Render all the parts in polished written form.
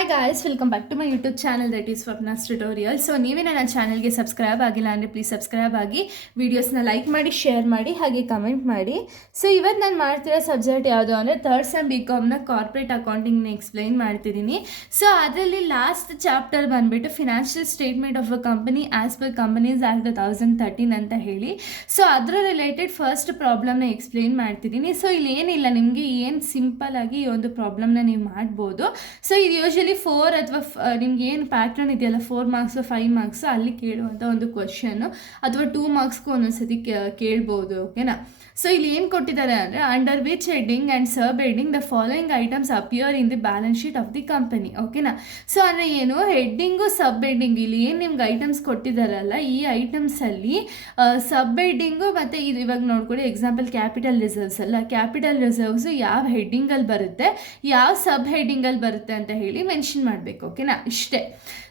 Hi guys, welcome back to my YouTube channel that is Swapna's tutorial. So ನೀವೇ ನನ್ನ ಚಾನಲ್ಗೆ subscribe ಆಗಿಲ್ಲ ಅಂದರೆ ಪ್ಲೀಸ್ ಸಬ್ಸ್ಕ್ರೈಬ್ ಆಗಿ, ವೀಡಿಯೋಸ್ನ ಲೈಕ್ ಮಾಡಿ, ಶೇರ್ ಮಾಡಿ, ಹಾಗೆ ಕಮೆಂಟ್ ಮಾಡಿ. ಸೊ ಇವತ್ತು ನಾನು ಮಾಡ್ತಿರೋ ಸಬ್ಜೆಕ್ಟ್ ಯಾವುದು ಅಂದರೆ ಥರ್ಡ್ ಸೆಮ್ BCom ಕಾರ್ಪೊರೇಟ್ ಅಕೌಂಟಿಂಗ್ನ ಎಕ್ಸ್ಪ್ಲೈನ್ ಮಾಡ್ತಿದ್ದೀನಿ. ಸೊ ಅದರಲ್ಲಿ ಲಾಸ್ಟ್ ಚಾಪ್ಟರ್ ಬಂದುಬಿಟ್ಟು financial statement of a company as per companies act 2013 ಅಂತ ಹೇಳಿ. ಸೊ ಅದರ ರಿಲೇಟೆಡ್ ಫಸ್ಟ್ ಪ್ರಾಬ್ಲಮ್ನ ಎಕ್ಸ್ಪ್ಲೈನ್ ಮಾಡ್ತಿದ್ದೀನಿ. ಸೊ ಇಲ್ಲಿ ಏನಿಲ್ಲ, ನಿಮಗೆ ಏನು ಸಿಂಪಲ್ ಆಗಿ ಈ ಒಂದು ಪ್ರಾಬ್ಲಮ್ನ ನೀವು ಮಾಡ್ಬೋದು. ಸೊ ಇದು ಯೂಶಲಿ 4 ಅಥವಾ ನಿಮ್ಗೆ ಏನು ಪ್ಯಾಟ್ರನ್ ಇದೆಯಲ್ಲ, 4 ಮಾರ್ಕ್ಸು 5 ಮಾರ್ಕ್ಸು ಅಲ್ಲಿ ಕೇಳುವಂಥ ಒಂದು ಕ್ವಶನ್ನು, ಅಥವಾ 2 ಮಾರ್ಕ್ಸ್ಗೂ ಒಂದೊಂದ್ಸತಿ ಕೇಳ್ಬೋದು. ಓಕೆನಾ? ಸೊ ಇಲ್ಲಿ ಏನು ಕೊಟ್ಟಿದ್ದಾರೆ ಅಂದರೆ, under which heading and sub heading the following items appear in the balance sheet of the company. ಓಕೆನಾ? ಸೊ ಅಂದರೆ ಏನು, ಹೆಡ್ಡಿಂಗು ಸಬ್ ಹೆಡ್ಡಿಂಗ್, ಇಲ್ಲಿ ಏನು ನಿಮ್ಗೆ ಐಟಮ್ಸ್ ಕೊಟ್ಟಿದ್ದಾರಲ್ಲ, ಈ ಐಟಮ್ಸಲ್ಲಿ ಸಬ್ ಹೆಡ್ಡಿಂಗು ಮತ್ತು ಇದು ಇವಾಗ ನೋಡ್ಕೊಳ್ಳಿ, ಎಕ್ಸಾಂಪಲ್ ಕ್ಯಾಪಿಟಲ್ ರಿಸರ್ವ್ಸ್ ಅಲ್ಲ, ಕ್ಯಾಪಿಟಲ್ ರಿಸರ್ವ್ಸು ಯಾವ ಹೆಡ್ಡಿಂಗಲ್ಲಿ ಬರುತ್ತೆ, ಯಾವ ಸಬ್ ಹೆಡ್ಡಿಂಗಲ್ಲಿ ಬರುತ್ತೆ ಅಂತ ಹೇಳಿ ಮೆನ್ಷನ್ ಮಾಡಬೇಕು. ಓಕೆನಾ? ಇಷ್ಟೇ.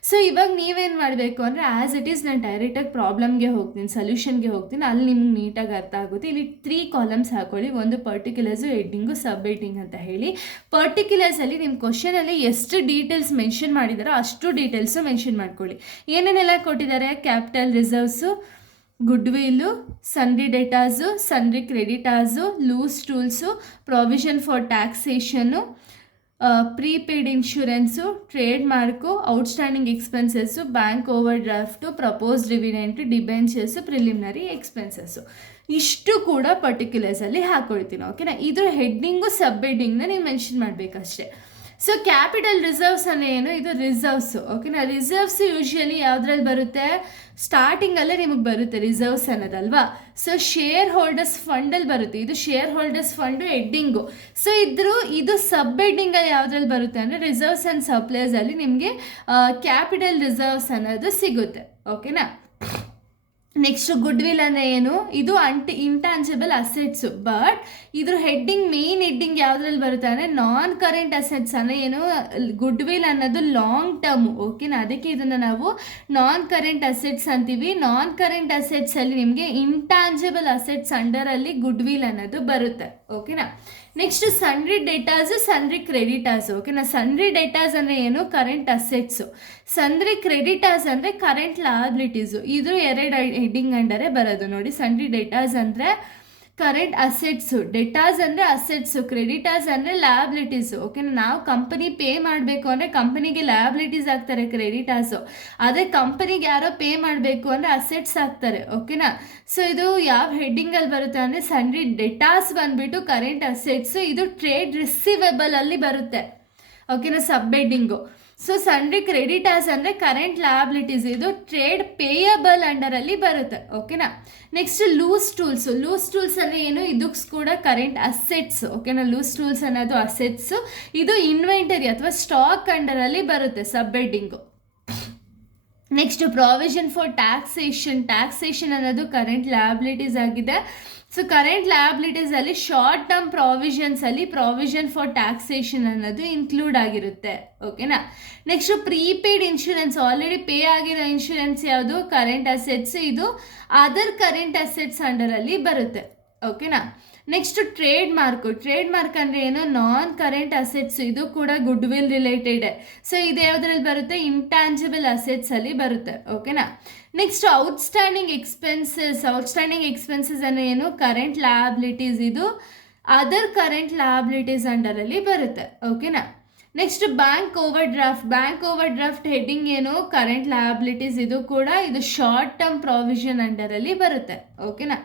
ಸೊ ಇವಾಗ ನೀವೇನು ಮಾಡಬೇಕು ಅಂದರೆ, ಆ್ಯಸ್ ಇಟ್ ಈಸ್ ನಾನು ಡೈರೆಕ್ಟಾಗಿ ಪ್ರಾಬ್ಲಮ್ಗೆ ಹೋಗ್ತೀನಿ, ಸೊಲ್ಯೂಷನ್ಗೆ ಹೋಗ್ತೀನಿ, ಅಲ್ಲಿ ನಿಮ್ಗೆ ನೀಟಾಗಿ ಅರ್ಥ ಆಗುತ್ತೆ. ಇಲ್ಲಿ 3 ಕಾಲಮ್ಸ್ ಹಾಕೊಳ್ಳಿ, ಒಂದು ಪರ್ಟಿಕ್ಯುಲರ್ಸು, ಹೆಡ್ಡಿಂಗು, ಸಬ್ ಹೆಡ್ಡಿಂಗ್ ಅಂತ ಹೇಳಿ. ಪರ್ಟಿಕ್ಯುಲರ್ಸಲ್ಲಿ ನಿಮ್ಮ ಕ್ವಶನಲ್ಲಿ ಎಷ್ಟು ಡೀಟೇಲ್ಸ್ ಮೆನ್ಷನ್ ಮಾಡಿದಾರೋ ಅಷ್ಟು ಡೀಟೇಲ್ಸು ಮೆನ್ಷನ್ ಮಾಡ್ಕೊಳ್ಳಿ. ಏನೇನೆಲ್ಲ ಕೊಟ್ಟಿದ್ದಾರೆ, capital reserves, goodwill, sundry debtors, sundry creditors, loose tools, provision for taxation, prepaid insurance, trademark, outstanding expenses, bank overdraft, propose dividend, debentures, preliminary expenses, ಇಷ್ಟು ಕೂಡ ಪರ್ಟಿಕ್ಯುಲರ್ಸಲ್ಲಿ ಹಾಕ್ಕೊಳ್ತೀನಿ. ಓಕೆನಾ? ಇದ್ರ heading ಸಬ್ ಹೆಡ್ಡಿಂಗ್ನ ನೀವು ಮೆನ್ಷನ್ ಮಾಡಬೇಕಷ್ಟೇ. ಸೊ ಕ್ಯಾಪಿಟಲ್ ರಿಸರ್ವ್ಸ್ ಅಂದರೆ ಏನು, ಇದು reserves. ಓಕೆನಾ? ರಿಸರ್ವ್ಸ್ ಯೂಶ್ವಲಿ ಯಾವುದ್ರಲ್ಲಿ ಬರುತ್ತೆ, ಸ್ಟಾರ್ಟಿಂಗಲ್ಲೇ ನಿಮಗೆ ಬರುತ್ತೆ ರಿಸರ್ವ್ಸ್ ಅನ್ನೋದಲ್ವಾ. ಸೊ ಶೇರ್ ಹೋಲ್ಡರ್ಸ್ ಫಂಡಲ್ಲಿ ಬರುತ್ತೆ, ಇದು share holders fund heading. So ಇದು ಸಬ್ ಹೆಡ್ಡಿಂಗಲ್ಲಿ ಯಾವುದ್ರಲ್ಲಿ ಬರುತ್ತೆ ಅಂದರೆ, ರಿಸರ್ವ್ಸ್ ಆ್ಯಂಡ್ ಸಪ್ಲೈಸಲ್ಲಿ ನಿಮಗೆ ಕ್ಯಾಪಿಟಲ್ ರಿಸರ್ವ್ಸ್ ಅನ್ನೋದು ಸಿಗುತ್ತೆ. ಓಕೆನಾ? ನೆಕ್ಸ್ಟ್ ಗುಡ್ ವಿಲ್ ಅಂದರೆ ಏನು, ಇದು ಇಂಟ್ಯಾಂಜಿಬಲ್ ಅಸೆಟ್ಸು. ಬಟ್ ಇದ್ರ ಹೆಡ್ಡಿಂಗ್, ಮೇನ್ ಹೆಡ್ಡಿಂಗ್ ಯಾವುದ್ರಲ್ಲಿ ಬರುತ್ತೆ ಅಂದರೆ ನಾನ್ ಕರೆಂಟ್ ಅಸೆಟ್ಸ್. ಅಂದರೆ ಏನು, ಗುಡ್ ವಿಲ್ ಅನ್ನೋದು ಲಾಂಗ್ ಟರ್ಮು. ಓಕೆನಾ? ಅದಕ್ಕೆ ಇದನ್ನು ನಾವು ನಾನ್ ಕರೆಂಟ್ ಅಸೆಟ್ಸ್ ಅಂತೀವಿ. ನಾನ್ ಕರೆಂಟ್ ಅಸೆಟ್ಸಲ್ಲಿ ನಿಮಗೆ ಇಂಟ್ಯಾಂಜಿಬಲ್ ಅಸೆಟ್ಸ್ ಅಂಡರಲ್ಲಿ ಗುಡ್ ವಿಲ್ ಅನ್ನೋದು ಬರುತ್ತೆ. ಓಕೆನಾ? Next sundry debtors, sundry creditors. ಓಕೆನಾ? ಸನ್ರಿ ಡೆಟಾಸ್ ಅಂದರೆ ಏನು, ಕರೆಂಟ್ ಅಸೆಟ್ಸು. ಸನ್ರಿ ಕ್ರೆಡಿಟಾಸ್ ಅಂದರೆ ಕರೆಂಟ್ ಲಯಬಿಲಿಟೀಸು. ಇದು 2 ಹೆಡ್ಡಿಂಗ್ ಅಂಡರೇ ಬರೋದು ನೋಡಿ. ಸನ್ರಿ ಡೆಟಾಸ್ ಅಂದರೆ ಕರೆಂಟ್ ಅಸೆಟ್ಸು, ಡೆಟಾಸ್ ಅಂದರೆ ಅಸೆಟ್ಸು, ಕ್ರೆಡಿಟಾಸ್ ಅಂದರೆ ಲಯಬಿಲಿಟೀಸು. ಓಕೆನಾ? ನಾವು ಕಂಪನಿ ಪೇ ಮಾಡಬೇಕು ಅಂದರೆ ಕಂಪನಿಗೆ ಲಯಬಿಲಿಟೀಸ್ ಆಗ್ತಾರೆ ಕ್ರೆಡಿಟಾಸು, ಅದೇ ಕಂಪನಿಗೆ ಯಾರೋ ಪೇ ಮಾಡಬೇಕು ಅಂದರೆ ಅಸೆಟ್ಸ್ ಆಗ್ತಾರೆ. ಓಕೆನಾ? ಸೊ ಇದು ಯಾವ ಹೆಡ್ಡಿಂಗಲ್ಲಿ ಬರುತ್ತೆ ಅಂದರೆ, ಸನ್ರಿ ಡೆಟಾಸ್ ಬಂದುಬಿಟ್ಟು ಕರೆಂಟ್ ಅಸೆಟ್ಸು, ಇದು ಟ್ರೇಡ್ ರಿಸೀವೇಬಲಲ್ಲಿ ಬರುತ್ತೆ. ಓಕೆನಾ? Sub heading. So sundry creditors ಅಂದರೆ ಕರೆಂಟ್ ಲಯಬಿಲಿಟೀಸ್, ಇದು ಟ್ರೇಡ್ ಪೇಯಬಲ್ ಅಂಡರಲ್ಲಿ ಬರುತ್ತೆ. ಓಕೆನಾ? Next loose tools. Loose tools ಅಂದರೆ ಏನು, ಇದಕ್ಕೆ ಕೂಡ ಕರೆಂಟ್ ಅಸೆಟ್ಸ್. ಓಕೆನಾ? ಲೂಸ್ ಟೂಲ್ಸ್ ಅನ್ನೋದು ಅಸೆಟ್ಸು, ಇದು ಇನ್ವೆಂಟರಿ ಅಥವಾ ಸ್ಟಾಕ್ ಅಂಡರಲ್ಲಿ ಬರುತ್ತೆ, sub heading. Next provision for taxation. Taxation ಅನ್ನೋದು ಕರೆಂಟ್ ಲಯಬಿಲಿಟೀಸ್ ಆಗಿದೆ. ಸೊ ಕರೆಂಟ್ ಲಯಬಿಲಿಟೀಸಲ್ಲಿ ಶಾರ್ಟ್ ಟರ್ಮ್ ಪ್ರಾವಿಷನ್ಸಲ್ಲಿ ಪ್ರಾವಿಷನ್ ಫಾರ್ ಟ್ಯಾಕ್ಸೇಷನ್ ಅನ್ನೋದು ಇನ್ಕ್ಲೂಡ್ ಆಗಿರುತ್ತೆ. ಓಕೆನಾ? Next prepaid insurance, already pay ಆಗಿರೋ ಇನ್ಶೂರೆನ್ಸ್ ಯಾವುದು, ಕರೆಂಟ್ ಅಸೆಟ್ಸ್, ಇದು ಅದರ್ ಕರೆಂಟ್ ಅಸೆಟ್ಸ್ ಅಂಡರಲ್ಲಿ ಬರುತ್ತೆ. ಓಕೆನಾ? Next trade mark. Trade mark ಅಂದರೆ ಏನು, ನಾನ್ ಕರೆಂಟ್ ಅಸೆಟ್ಸ್, ಇದು ಕೂಡ ಗುಡ್ ವಿಲ್ ರಿಲೇಟೆಡ್. ಸೊ ಇದು ಯಾವುದ್ರಲ್ಲಿ ಬರುತ್ತೆ, ಇಂಟ್ಯಾಂಜಿಬಲ್ ಅಸೆಟ್ಸಲ್ಲಿ ಬರುತ್ತೆ. ಓಕೆನಾ? Next outstanding expenses. Outstanding expenses ಅಂದರೆ ಏನು, ಕರೆಂಟ್ ಲಯಬಿಲಿಟೀಸ್, ಇದು ಅದರ್ ಕರೆಂಟ್ ಲಯಬಿಲಿಟೀಸ್ ಅಂಡರಲ್ಲಿ ಬರುತ್ತೆ. ಓಕೆನಾ? Next bank over draft. Bank over draft heading ಏನು, ಕರೆಂಟ್ ಲಯಬಿಲಿಟೀಸ್, ಇದು ಶಾರ್ಟ್ ಟರ್ಮ್ ಪ್ರಾವಿಷನ್ ಅಂಡರಲ್ಲಿ ಬರುತ್ತೆ. ಓಕೆನಾ?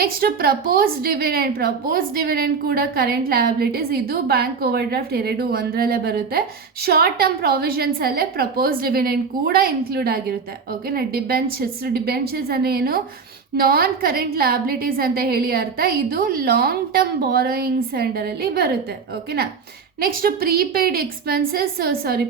Next propose dividend. Propose dividend ಕೂಡ ಕರೆಂಟ್ ಲಯಬಿಲಿಟೀಸ್, ಇದು ಬ್ಯಾಂಕ್ ಓವರ್ ಡ್ರಾಫ್ಟ್, 2 ಒಂದರಲ್ಲೇ ಬರುತ್ತೆ. ಶಾರ್ಟ್ ಟರ್ಮ್ ಪ್ರಾವಿಷನ್ಸಲ್ಲೇ ಪ್ರಪೋಸ್ ಡಿವಿಡೆಂಡ್ ಕೂಡ ಇನ್ಕ್ಲೂಡ್ ಆಗಿರುತ್ತೆ. ಓಕೆನಾ? ಡಿಬೆಂಚರ್ಸ್. ಡಿಬೆಂಚರ್ಸ್ ಅಂದರೆ ಏನು, ನಾನ್ ಕರೆಂಟ್ ಲಯಬಿಲಿಟೀಸ್ ಅಂತ ಹೇಳಿ ಅರ್ಥ, ಇದು ಲಾಂಗ್ ಟರ್ಮ್ ಬಾರೋಯಿಂಗ್ಸ್ ಅಂಡರಲ್ಲಿ ಬರುತ್ತೆ. ಓಕೆನಾ? Next prepaid expenses,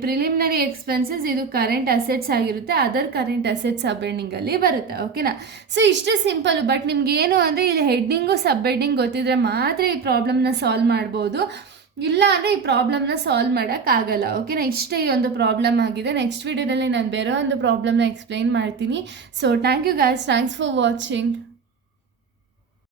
preliminary expenses, ಇದು ಕರೆಂಟ್ ಅಸೆಟ್ಸ್ ಆಗಿರುತ್ತೆ, ಅದರ್ ಕರೆಂಟ್ ಅಸೆಟ್ಸ್ ಸಬ್ ಹೆಡ್ಡಿಂಗಲ್ಲಿ ಬರುತ್ತೆ. ಓಕೆನಾ? ಸೊ ಇಷ್ಟು ಸಿಂಪಲ್. ಬಟ್ ನಿಮ್ಗೆ ಏನು ಅಂದರೆ, ಇಲ್ಲಿ ಹೆಡ್ಡಿಂಗು ಸಬ್ ಹೆಡ್ಡಿಂಗ್ ಗೊತ್ತಿದ್ರೆ ಮಾತ್ರ ಈ ಪ್ರಾಬ್ಲಮ್ನ ಸಾಲ್ವ್ ಮಾಡ್ಬೋದು, ಇಲ್ಲ ಅಂದರೆ ಈ ಪ್ರಾಬ್ಲಮ್ನ ಸಾಲ್ವ್ ಮಾಡೋಕ್ಕಾಗಲ್ಲ. ಓಕೆನಾ? ಇಷ್ಟೇ ಈ ಒಂದು ಪ್ರಾಬ್ಲಮ್ ಆಗಿದೆ. ನೆಕ್ಸ್ಟ್ ವಿಡಿಯೋದಲ್ಲಿ ನಾನು ಬೇರೆ ಒಂದು ಪ್ರಾಬ್ಲಮ್ನ ಎಕ್ಸ್ಪ್ಲೈನ್ ಮಾಡ್ತೀನಿ. So thank you guys, thanks for watching.